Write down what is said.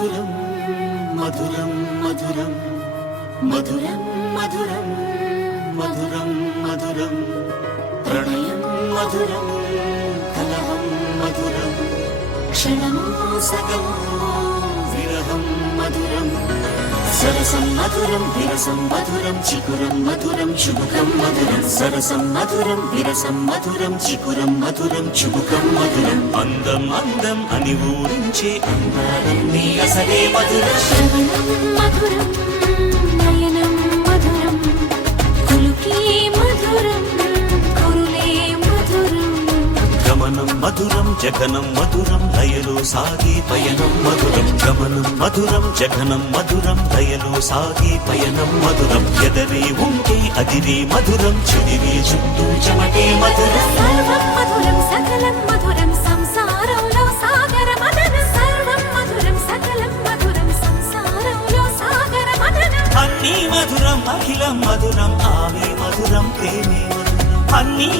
మధురం మధురం మధురం మధురం మధురం మధురం మధురం ప్రణయం మధురం కలహం మధురం క్షణమో సగమో విరహం మధురం సరసం మధురం విరసం మధురం చికురం మధురం చుబుకం మధురం సరసం మధురం విరసం మధురం చికురం మధురం చుబుకం మధురం అందం అందం అని ఊరించే అందాలన్నీ అసలే మధురం శ్రవణం మధురం నయనం మధురం కులుకే మధురం కురులే మధురం గమనం మధురం జగనం మధురం లయలో సాగే పయనం మధురం గమనం మధురం జగనం మధురం లయలో సాగే పయనం మధురం ఎదరే ఉంటే అదిరే మధురం చెదిరే చుట్టూ చెమటే మధురం సర్వం మధురం సకలం మధురం సంసారంలో సాగర మదన సర్వం మధురం సకలం మధురం సంసారంలో సాగర మదన అన్నీ మధురం అఖిలం మధురం ఆమె మధురం ప్రేమే మధురం అన్నీ